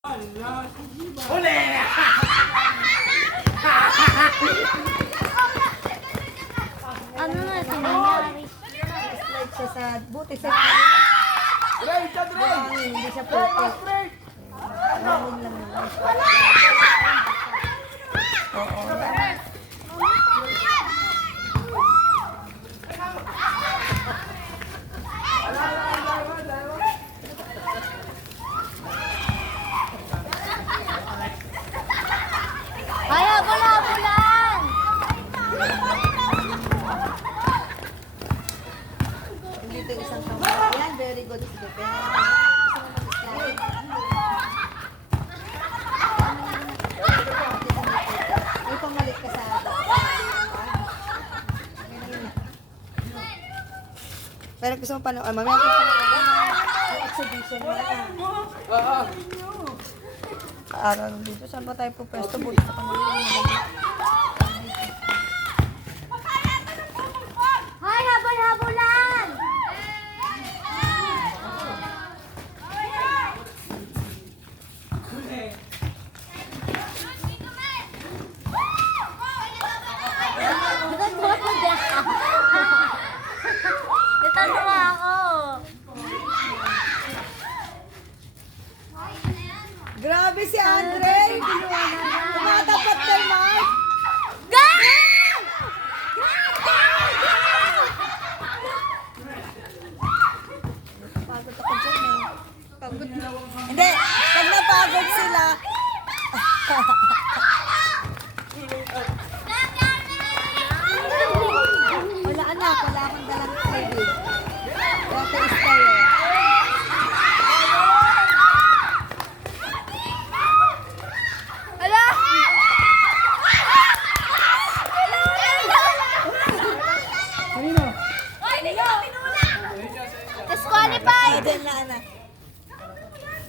Huli! Ano na ito nangyari? Slide siya sa buti sa Straight! Straight! hindi siya Straight! perfect. Straight! Hangin lang naman. Oo. Kaya bula-bulan! Dito yung isang kamay. Yan, very good. Sige, pero gusto mo mag-slide. May pamalit ka sa pero gusto mo pa na, mamaya ko pa yung exhibition mo na. Araw dito, saan ba tayo po pwesto? Buti sa kanila. Hay, habol-habulan! Natatawa ako. Grabe si Andre! Tumatapat kay Mark! Pagod ako dyan eh. Pagod na. Hindi! Pag napagod sila, wala anak, wala akong dalang tubig. Dati is kayo. Hala! Disqualified! Pwede na anak.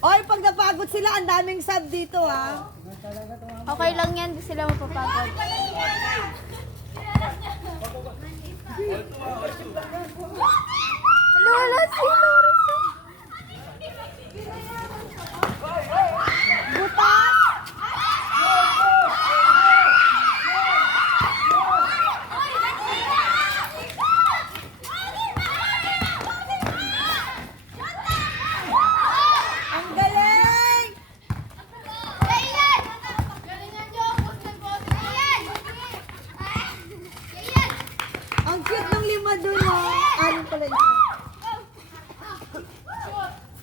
Oy, pag napagod sila, ang daming sub dito ha. Okay lang yan, di sila mapapagod. Lola, si Loris. Butas! Ang galing! Ang cute ng lima dun oh. Ano pala isa?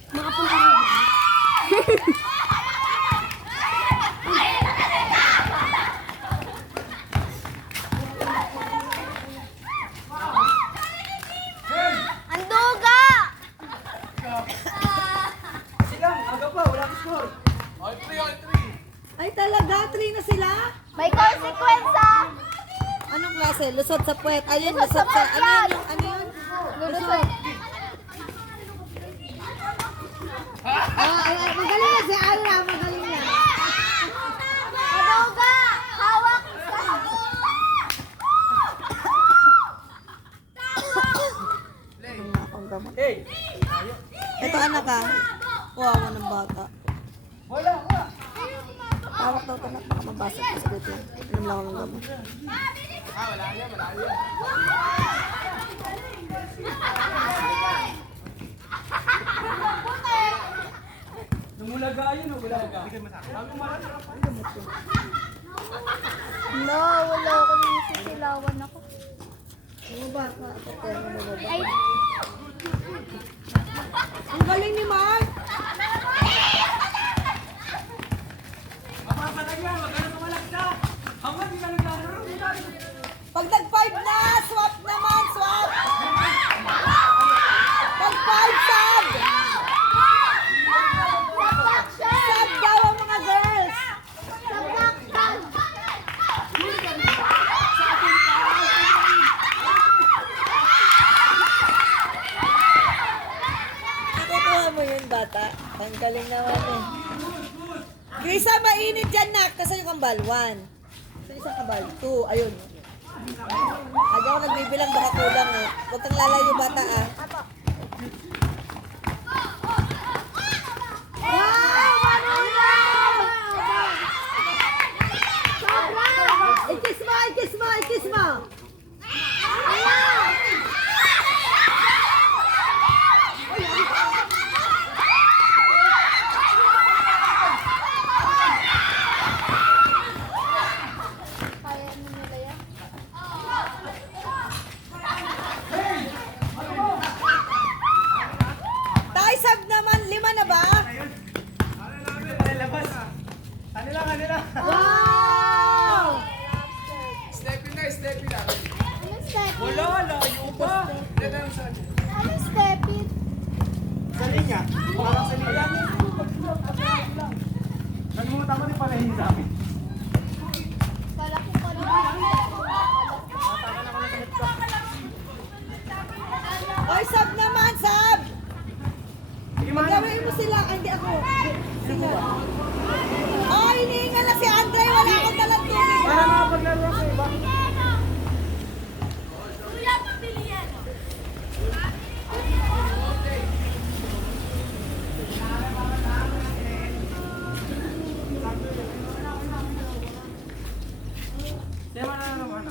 Mga pularo. Ang duga! Silang, aga pa, wala ka score. All three, all three. Ay talaga, 3 na sila? May consequence ah! Anong klase? Lusot sa puwet. Ayun, Lusot sa lusot sa... puwet Ano yan. yun? Ano yun? Lusot. Magaling na si Ala. Magaling na. Ang duga! Hawak! Ang gamot. Hey! Ito anak ha. Kuwawa ng bata. Wala, wala. Tawak daw ito na. Baka mabasag ko sa dito. Inom lang ako ng gamot. Wala yan. Namulaga yun o wala ka? No, wala ako nang sisilawan ako. Ano ba? Ito pero ano ba? Ay, Ang galing ni Mark. Pag nag-5 na, swap naman, swap. Pag 5 sub. Sub daw ang mga girls. Nakukuha mo yun, bata. Ang galing naman eh. Grisa, mainit dyan, nak. Kasi yung kambal, 1. Sa isang kabal, 2. Ayun. Aga ako nagbibilang, baka kulang eh. Huwag kang lalayo, bata ah. Wow! Manula! Wow! Steppy na, steppy na. Anong step it? Wala, layo pa. Dito lang saan. Anong step it? Sa linya. Parang sa linya. Nalimutan ko din pala yung dami. Kala ko pa rin. Oy, sab naman, sab! Sige, man. Gawin mo sila, hindi ako. Sila. Oh, hinihingal na si Andre, wala akong dalang tubig. Para makapaglaro ako iba. Tema na naman.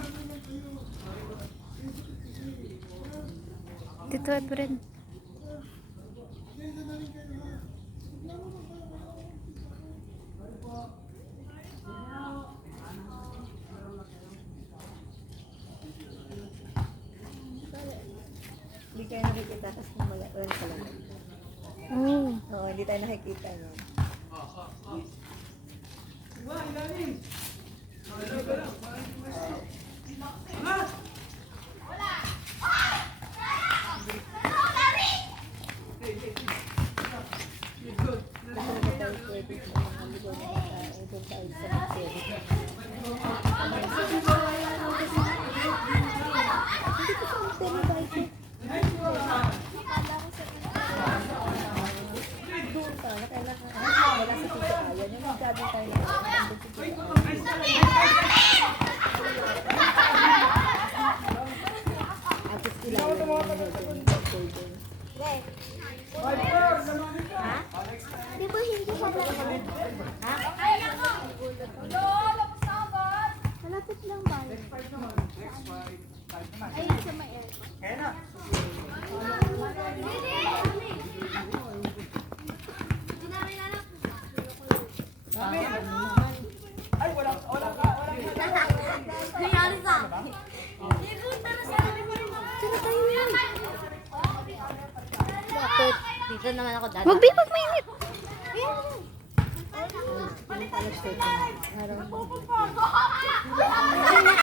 Tito Efren. Hindi kayo nakikita kasi walang kalamay. Oh. Oo, hindi tayo nakikita. No? Doon pa, kailangan wala sa tito ayan. Yung magsabi tayo na at least ilalim mo na yung golden. Di ba hindi siya nalapit? Malapit lang ba? Ayun sa may aircon. Kaya na. Ay, wala ka. Dito naman ako dati. Wag bibag mainit. Yung college tape. Parang